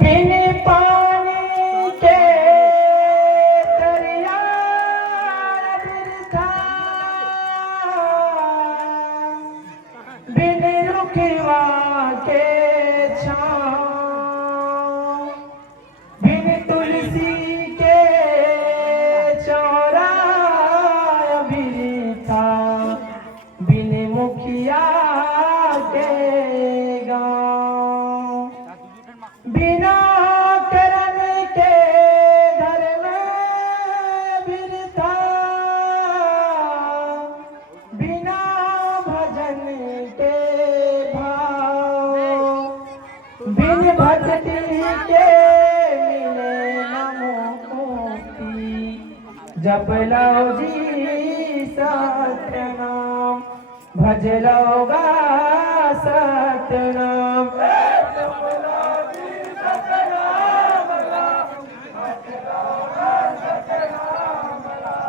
बिन पानी के दरिया बिरथा, बिन रुखवा के छाँव, बिन तुलसी के चौराया बिरथा, बिन मुखिया के गाँव, बिना कर्म के घर में बिरथा, बिना भजन के भाव, बिन भक्ति के मिले न मुक्ति, जप लो जी सत्य नाम, भज लोगा सत्य नाम।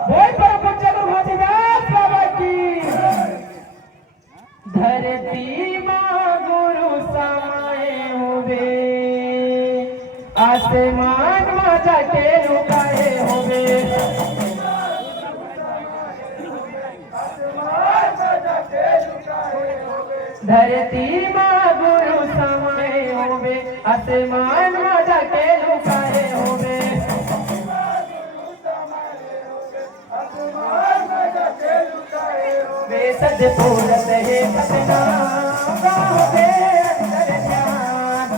बोल पर पंचम भाजदास बाबा की। धरती माँ गुरु समाए होवे, आसमान माँ जाके रुकाए होवे, धरती माँ गुरु समाए होवे, आसमान माँ जाके रुकाए होवे, वे सद पूरत है सतनाम, गावे अंतर ध्यान,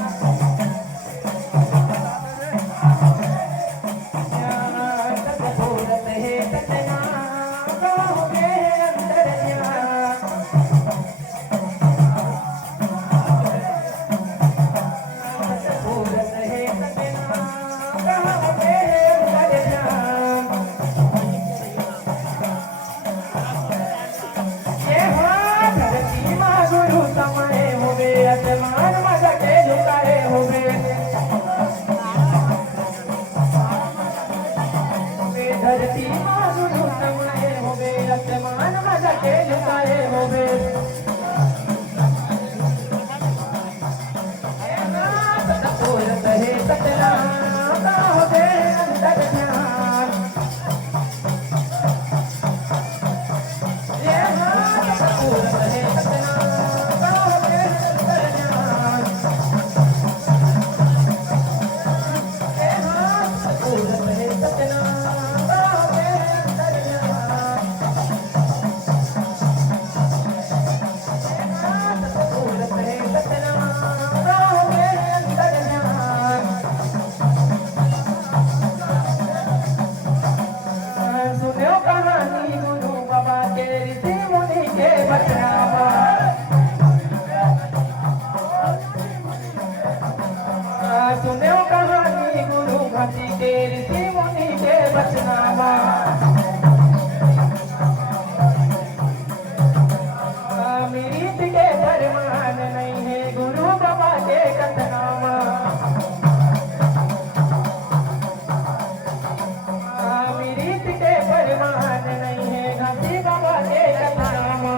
सद पूरत है सतनाम, गावे अंतर ध्यान, सद पूरत है सतनाम, गावे अंतर ध्यान। धरती माँ गुरु समाए होवे, आसमान माँ जाके झुकाए होवे, धरती माँ गुरु समाए होवे, आसमान माँ जाके झुकाए होवे, सतपूरत है सतनाम, गावे अंतर ध्यान, सतपूरत है सतनाम, गावे अंतर ध्यान, सतपूरत है सतनाम, गावे अंतर ध्यान, सतपूरत है सतनाम, गावे अंतर ध्यान। सुनो कहानी गुरु बाबा के ऋषि मुनि के बचनामा, सुनो कहानी गुरु घाटी के ऋषि मुनि के बचनामा, मीत के धर्मान नहीं है गुरु बाबा के कथनामा, मीत के फरमान नहीं है घाटी बाबा के कथनामा,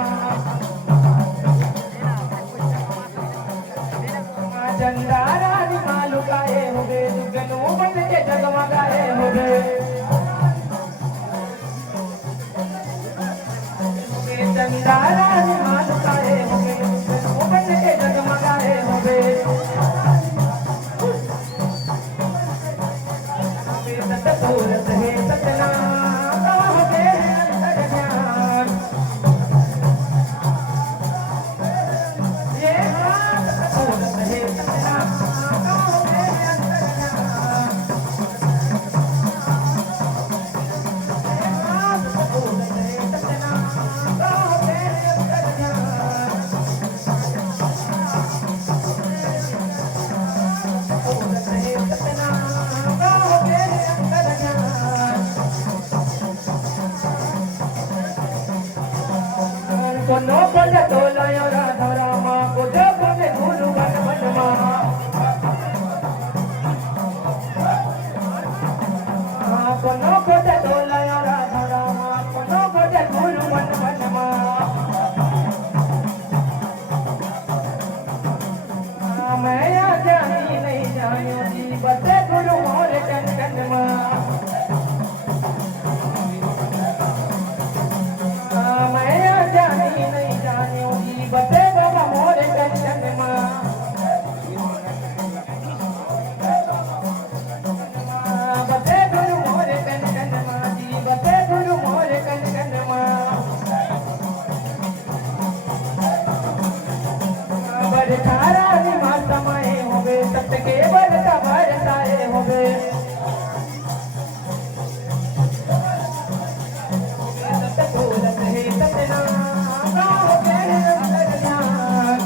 चंदारा मालुकाए होगे, दुगनू बन के जगमगाए होगे, चंदारा मालुकाए होगे, दुगनू बन के जगमगाए होगे, सतपूरत है सतनाम, गावे अंतर ध्यान, सतपूरत है सतनाम, गावे अंतर ध्यान, सतपूरत है सतनाम, गावे अंतर ध्यान। पर थारा निवास समय होवे सत्य के बल का बरसाए होवे सत्य बोलत है सत्यनाम गाँव के अंदर ध्यान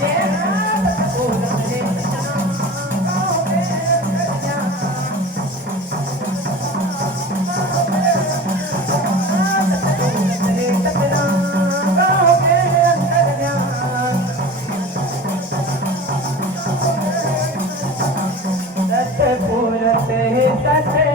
ये सत्य बोलत है सत्यनाम गाँव के अंदर ध्यान सत्यनाम गाँव के अंदर ध्यान सत्य बोलत है सत्य